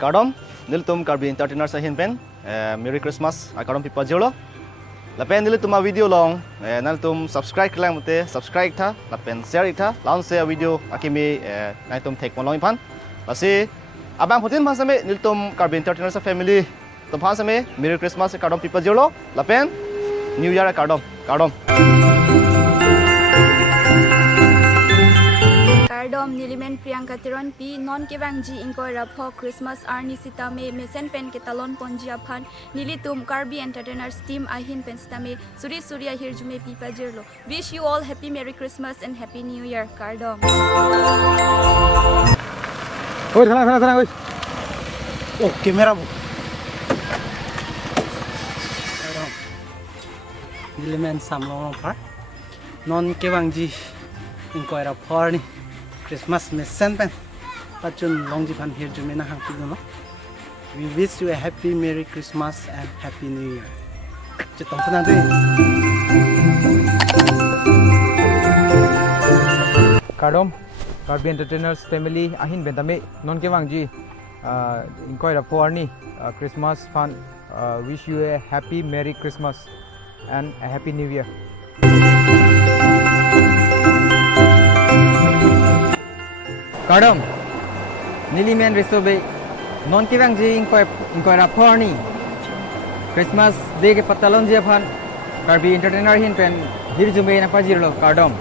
Kardom, niltum karbi entertainer sa hinpen. Merry Christmas, Kardom pipa jolo. Lapen niltum video long, niltum subscribe kelang mute, subscribe tha, lapen share itha, laun share video akimi niltum take long ipan. Lasi abang putin pasame niltum karbi entertainer sa family. Tum pasame Merry Christmas Kardom pipa jolo. Lapen New Year Kardom. Kardom Nilimen Priyanka Tiron P non kebang ji ingkoi rapho Christmas arni sitame mesen pen ketalon ponji aphan Nilitum Karbi Entertainers team ahin pen sitame Surya hirjume pipa jirlo. Wish you all happy Merry Christmas and Happy New Year Kardom. Oi sana oi. Oh kamera bu. Kardom Nilimen samlong par non kebang ji ingkoi rapho ni Christmas mesen pen pachun longji pan here jumena hang piduno. We wish you a happy Merry Christmas and Happy New Year. Chetong sana tu. Kardom, Karbi Entertainers family ahin bentame non ke wangji inkoi rapor ni Christmas fun. Wish you a happy Merry Christmas and a Happy New Year. Kardom, Nilimen Resobe, non kivang ji inkoi rapor ni Christmas day ke patalon ji aphan Karbi Entertainer hin pen hirjume na pajirlo Kardom.